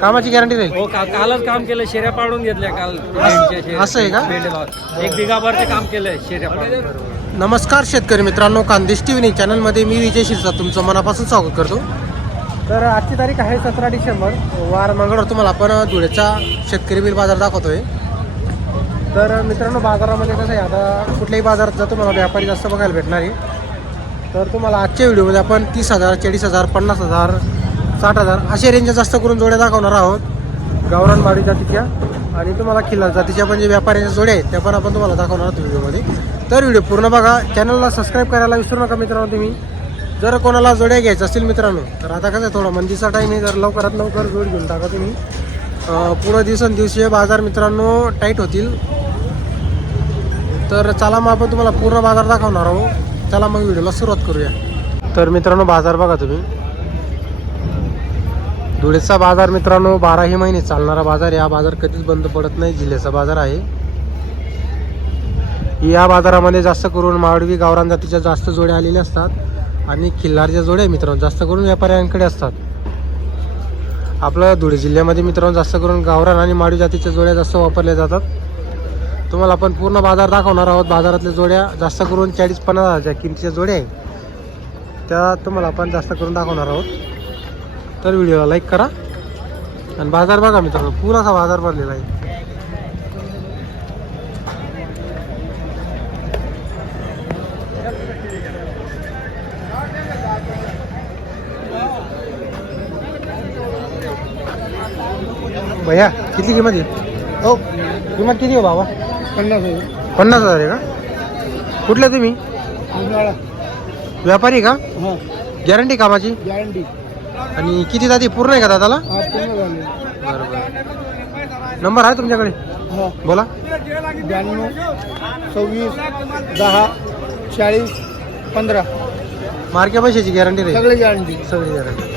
कामाची गॅरंटी राहील हो का कालच काम केलं शेऱ्या पाडून घेतल्या काल. शेऱ्या. असं आहे का? एक बिघाभरचे काम केलंय शेऱ्या पाडून. नमस्कार शेतकरी मित्रांनो कांदेश टी व्ही चॅनलमध्ये मी विजय शिरसा तुमचं मनापासून स्वागत करतो. तर आजची तारीख आहे सतरा डिसेंबर. वार मंगळवार तुम्हाला आपण धुळेचा शेतकरी बिल बाजार दाखवतोय. तर मित्रांनो बाजारामध्ये कसं आहे आता कुठल्याही बाजारात जर तुम्हाला व्यापारी जास्त बघायला भेटणार आहे. तर तुम्हाला आजच्या व्हिडिओमध्ये आपण तीस हजार चाळीस हजार पन्नास हजार साठ हजार. असे रेंज जास्त करून जोड्या दाखवणार आहोत. गावरानबाडी जातीच्या. आणि तुम्हाला खिल्लार जातीच्या पण जे व्यापाऱ्यांच्या जोड्या आहेत त्या पण आपण तुम्हाला दाखवणार आहोत व्हिडिओमध्ये. तर व्हिडिओ पूर्ण बघा. चॅनलला सबस्क्राईब करायला विसरू नका मित्रांनो तुम्ही. जर कोणाला जोड्या घ्यायच्या असतील मित्रांनो तर आता कसं आहे थोडा मंदीचा टाईम आहे जर लवकरात लवकर जोड घेऊन टाका तुम्ही. पुढं दिवसेंदिवशी बाजार मित्रांनो टाईट होतील. तर चला मग आपण तुम्हाला पूर्ण बाजार दाखवणार आहोत. चला मग व्हिडिओला सुरुवात करूया. तर मित्रांनो बाजार बघा तुम्ही. धुळेचा बाजार मित्रांनो बाराही महिने चालणारा बाजार या बाजार कधीच बंद पडत नाही. जिल्ह्याचा बाजार आहे. या बाजारामध्ये जास्त करून मावडवी गावरान जातीच्या जास्त जोड्या आलेल्या असतात. आणि खिल्लारच्या जोड्या मित्रांनो जास्त करून व्यापाऱ्यांकडे असतात. आपलं धुळे जिल्ह्यामध्ये मित्रांनो जास्त करून गावरान आणि माडवी जातीच्या जोड्या जास्त वापरल्या जातात. तुम्हाला आपण पूर्ण बाजार दाखवणार आहोत. बाजारातल्या जोड्या जास्त करून चाळीस पन्नास हजारच्या किमतीच्या जोड्या आहे त्या तुम्हाला आपण जास्त करून दाखवणार आहोत. तर व्हिडिओला लाईक करा. आणि बाजार बघा मित्रांनो पुरासा बाजार भरलेला आहे. भैया किती किंमत आहे? हो. किंमत किती हो बाबा? पन्नास आहे. पन्नास हजार आहे का? कुठले तुम्ही? व्यापारी का? हां. गॅरंटी कामाची? गॅरंटी आणि किती जाती? पूर्ण आहे का दादाला? हा पूर्ण झाले. बरोबर. नंबर आहे तुमच्याकडे? हा. बोला. ब्याण्णव सव्वीस दहा चाळीस पंधरा. मार्के पैशाची गॅरंटी राहील सगळे गॅरंटी सगळी गॅरंटी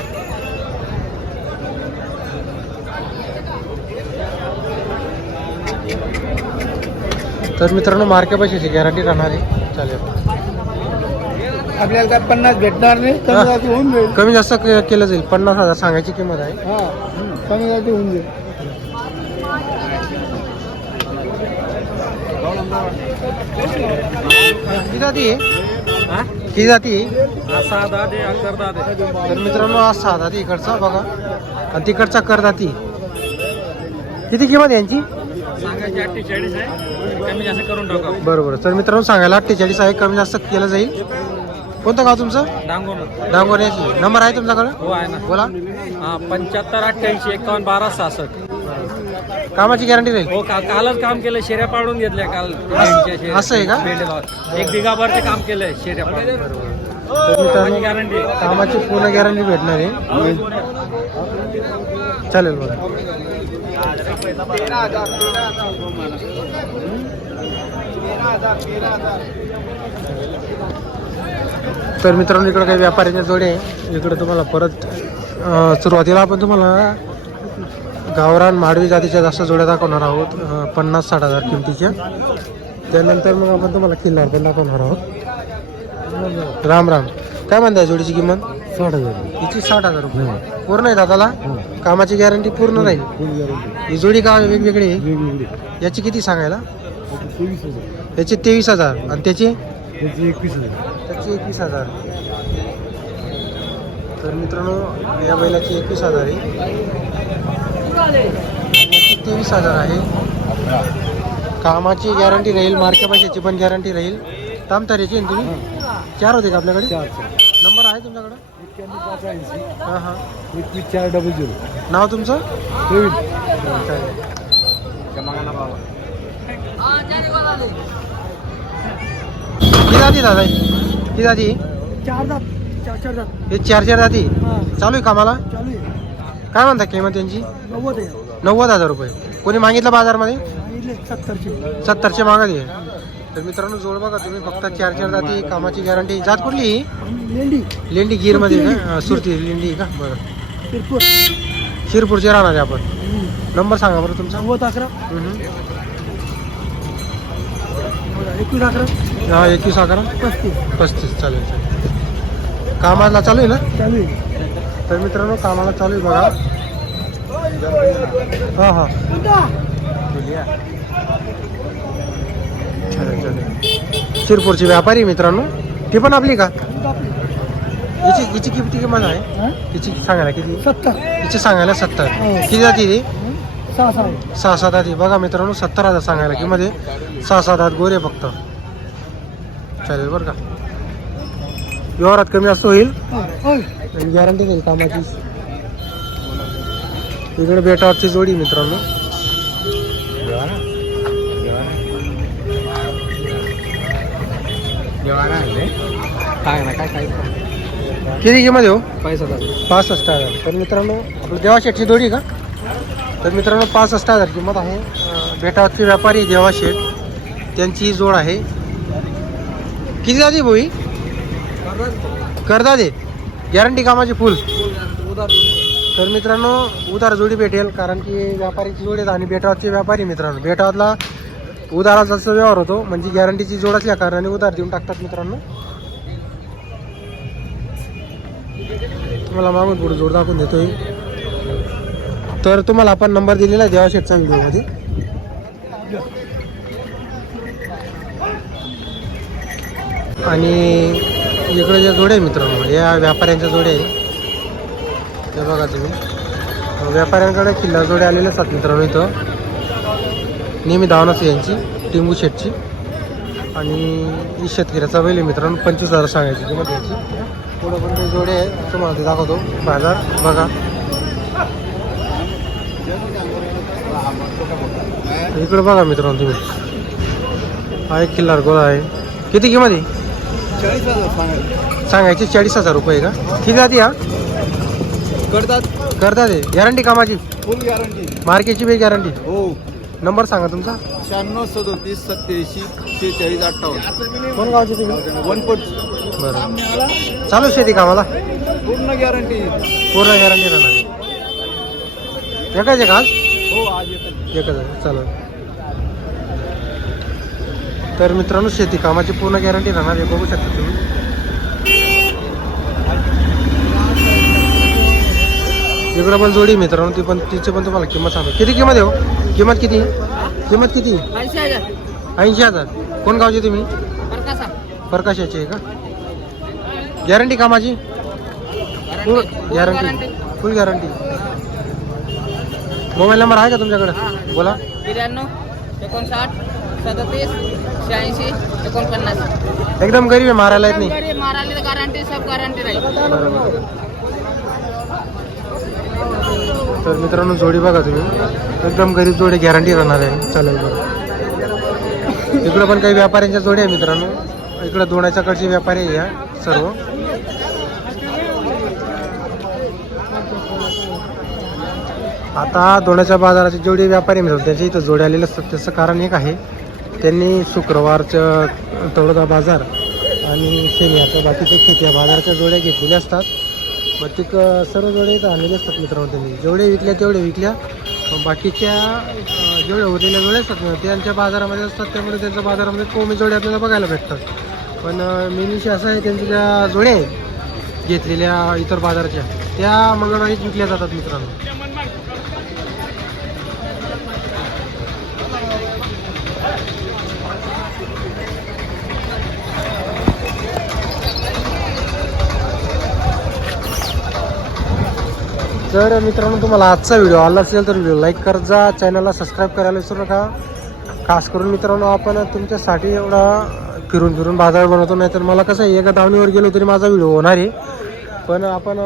तर मित्रांनो मार्के पैशाची गॅरंटी राहणार आहे. चालेल. आपल्याला काय पन्नास भेटणार नाही हा. कमी जाती होऊन जाईल. कमी जास्त के- केलं जाईल. पन्नास हजार सांगायची किंमत आहे. हा कमी जाती होऊन जाईल. किती जाती? आहे किती जाती? आहे असा दादे अकर दादे तर मित्रांनो हा सहा जाती इकडचा बघा. आणि तिकडचा कर जाती. किती किंमत आहे यांची? सांगायची अठ्ठेचाळीस आहे. कमी जास्त करून टाका बरोबर. तर मित्रांनो सांगायला अठ्ठेचाळीस आहे. कमी जास्त केलं जाईल. कोणतं गाव तुमचं? डांगोर. डांगोऱ्याची नंबर आहे तुमच्याकडे? हो आहे ना. बोला. हा पंच्याहत्तर अठ्ठ्याऐंशी एकावन्न बारा सहासष्ट. कामाची गॅरंटी राहील? हो का कालच काम केलं शेऱ्या पाडून घेतल्या काल. शेऱ्या. असं आहे का? भेंडीला. एक बिघाभरचे काम केलंय शेऱ्या पाडून. तर मित्रांनो गॅरंटी. कामाची पूर्ण गॅरंटी भेटणार आहे. चालेल बघा तर मित्रांनो इकडे काही व्यापाऱ्यांच्या जोडे आहे. इकडे तुम्हाला परत सुरुवातीला आपण तुम्हाला गावरान माडवी जातीच्या जास्त जोड्या दाखवणार आहोत. पन्नास साठ हजार किमतीच्या. त्यानंतर मग आपण तुम्हाला किल्लार पण दाखवणार आहोत. राम राम. काय म्हणताय जोडीची किंमत? साठ हजार. हिची साठ हजार रुपये. पूर्ण आहे दादाला? कामाची गॅरंटी पूर्ण राहील ही जोडी का वेगवेगळी आहे? याची किती सांगायला? याची तेवीस हजार. आणि त्याची? त्याची एकवीस हजार. त्याची एकवीस हजार. तर मित्रांनो या बैलाची एकवीस हजार आहे. याची तेवीस हजार आहे. कामाची गॅरंटी राहील मार्के पैशाची पण गॅरंटी राहील. तामताऱ्याची ना तुम्ही चार होते का आपल्याकडे? चार नंबर आहे तुमच्याकडे? हां हां. एकवीस चार डबल झिरो. नाव तुमचं? किती दादा किती जाती? चार दात चार चार हे चार चार जाती? हा. चालू आहे कामाला चालू आहे. काय म्हणता किंमत त्यांची? नव्वद आहे. नव्वद हजार रुपये. कोणी मागितलं बाजारमध्ये? सांगितले सत्तरचे सत्तरचे मागत आहे. तर मित्रांनो जोड बघा तुम्ही फक्त चार चार जाती कामाची गॅरंटी. जात कुठली ही? लेंडी. लेंडी गिरमध्ये का? हा, सुरती लेंडी का? बरं. तिरपूर शिरपूरचे राहणार आहे आपण. नंबर सांगा बरं तुमचा. नव्वद अकरा. हम्म. एकवीस अकरा. हा एकवीस अकरा? पस्तीस पस्तीस चालेल चालेल. कामाला चालू आहे ना? चालू आहे. तर मित्रांनो कामाला चालू आहे बघा. हां हां. चालेल चालेल. शिरपूरची व्यापारी आहे मित्रांनो. ती पण आपली का? हिची हिची किती किंमत आहे? हिची सांगायला किती? सत्तर. हिची सांगायला सत्तर. हो. किती जाती ती? सहा सहा. सहा सात आधी बघा मित्रांनो सत्तर हजार सांगायला किंमत आहे. सहा सात आठ गोरे फक्त. चालेल बरं का. व्यवहारात कमी असं होईल. गॅरंटी देईल कामाची. इकडे बेटावरची जोडी मित्रांनो. काय ना काय काय? किती किंमत आहे हो? पैसा पासष्ट हजार. तर मित्रांनो आपलं देवा शेठची जोडी का? तर मित्रांनो पासष्ट हजार किंमत आहे. बेटावरचे व्यापारी देवा शेठ त्यांची जोड आहे. किती जाते भोई करता दे. गॅरंटी कामाची फुल तर मित्रांनो उधार जोडी भेटेल कारण की व्यापारीची जोडी आहेत आणि बेटावतचे व्यापारी मित्रांनो. बेटावतला उधाराचा जसं व्यवहार होतो म्हणजे गॅरंटीची जोड असल्या कारणाने उधार देऊन टाकतात मित्रांनो. तुम्हाला मागून पुढे जोड दाखवून देतोय. तर तुम्हाला आपण नंबर दिलेला आहे देवा शेठचा व्हिडिओमध्ये आणि इकडे ज्या जोड्या आहे मित्रांनो या व्यापाऱ्यांच्या जोड्या आहे. ते बघा तुम्ही. व्यापाऱ्यांकडे किल्ला जोड्या आलेल्या असतात मित्रांनो इथं. नेहमी धावणच यांची टिंबू शेटची. आणि ही शेतकऱ्याचा बैल आहे मित्रांनो पंचवीस हजार सांगायची किंमत याची पुढं पण ते जोडे आहे तुम्हाला ते दाखवतो. बाजार बघा. इकडे बघा मित्रांनो तुम्ही. हा एक किल्लार गोळा आहे. किती किंमत आहे? चाळीस हजार सांगायची चाळीस हजार रुपये का? किती जाती हा. करतात. करता ते गॅरंटी कामाची फुल गॅरंटी मार्केटची बी गॅरंटी हो. नंबर सांगा तुमचा. शहाण्णव सदोतीस सत्याऐंशी शेहेचाळीस अठ्ठावन्न. कोण गावचे तुम्ही? वन पट बरं. चालू शेती कामाला पूर्ण गॅरंटी पूर्ण गॅरंटी राहणार. एकाच आहे का आज? हो आज एकच आहे. चालेल. तर मित्रांनो शेती कामाची पूर्ण गॅरंटी राहणार हे बघू शकता तुम्ही. इकडं पण जोडी मित्रांनो ती पण तिची पण तुम्हाला किंमत सांगतो. किती किंमत आहे हो? किंमत किती? किंमत किती? ऐंशी हजार. कोण गावचे तुम्ही? प्रकाशाची आहे का? गॅरंटी कामाची? Full guarantee full guarantee mobile number आहे का तुमच्याकडे? बोला. त्र्याण्णव एकोणसाठ सदतीस शहाऐंशी एकोणपन्नास. एकदम गरीब आहे मारायला येत नाही. मारायला गॅरंटी सब गॅरंटी राहील. बरोबर तर मित्रांनो जोडी बघा तुम्ही. एकदम गरीब जोडी गॅरंटी राहणार आहे. चालेल बरं इकडं पण काही व्यापाऱ्यांच्या जोड्या आहे मित्रांनो. इकडं दोण्याच्या कडचे व्यापारी आहे या सर्व. आता दोण्याच्या बाजाराचे जेवढे व्यापारी मिळतात त्यांच्या इथं जोड्या आलेले असतात. त्याचं कारण एक आहे त्यांनी शुक्रवारचं तळोदा बाजार आणि शनिवारच्या बाकीच्या खेत्या बाजारच्या जोड्या घेतलेल्या असतात. मग ते क- सर्व जोडे इथं आणलेले असतात मित्रांनो त्यांनी. जेवढे विकल्या तेवढे विकल्या. बाकीच्या जेवढ्या उरलेल्या जोड्या असतात ना त्यांच्या बाजारामध्ये असतात. त्यामुळे त्यांच्या बाजारामध्ये कोमी जोडे आपल्याला बघायला भेटतात. पण मेन विषय असा आहे त्यांच्या ज्या जोड्या आहेत घेतलेल्या इतर बाजाराच्या त्या मंगळवारीच विकल्या जातात मित्रांनो. तर मित्रांनो तुम्हाला आजचा व्हिडिओ आला असेल तर व्हिडिओ लाईक करत जा. चॅनलला सबस्क्राईब करायला विसरू नका. खास करून मित्रांनो आपण तुमच्यासाठी एवढा फिरून फिरून बाजार बनवतो. नाही तर मला कसं आहे एका धावणीवर गेलो तरी माझा व्हिडिओ होणार आहे. पण आपण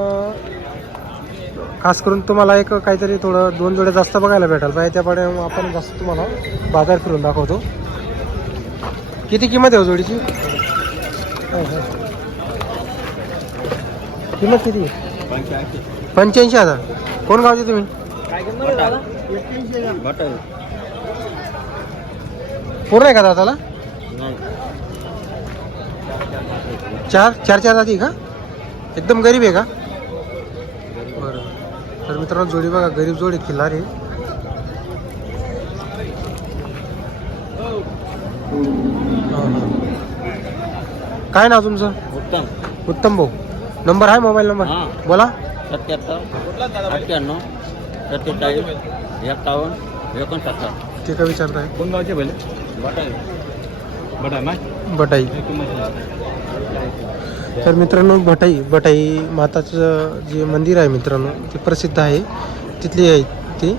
खास करून तुम्हाला एक काहीतरी थोडं दोन जोड्या जास्त बघायला भेटायला पाहिजे. त्यामुळे आपण जास्त तुम्हाला बाजार फिरून दाखवतो. किती किंमत आहे हो जोडीची? किंमत किती? पंच्याऐंशी हजार. कोण गावचे तुम्ही? पूर्ण आहे का दादाला? चार चार चार जाती का? एकदम गरीब आहे का? बरं. तर मित्रांनो जोडी बघा गरीब जोडी खिल्लार आहे. काय नाव तुमचं? उत्तम. उत्तम भाऊ. नंबर आहे मोबाईल नंबर? हा. बोला. सत्याहत्तर अठ्ठ्याण्णव सत्तेचाळीस एक्कावन्न एकोणसत्तर. ते काय विचारताय. कोण गावचे भले बटाई. बटाई माय बटाई. तर मित्रांनो भटाई भटाई माताचं जे मंदिर आहे मित्रांनो ते प्रसिद्ध आहे. तिथली आहे ती.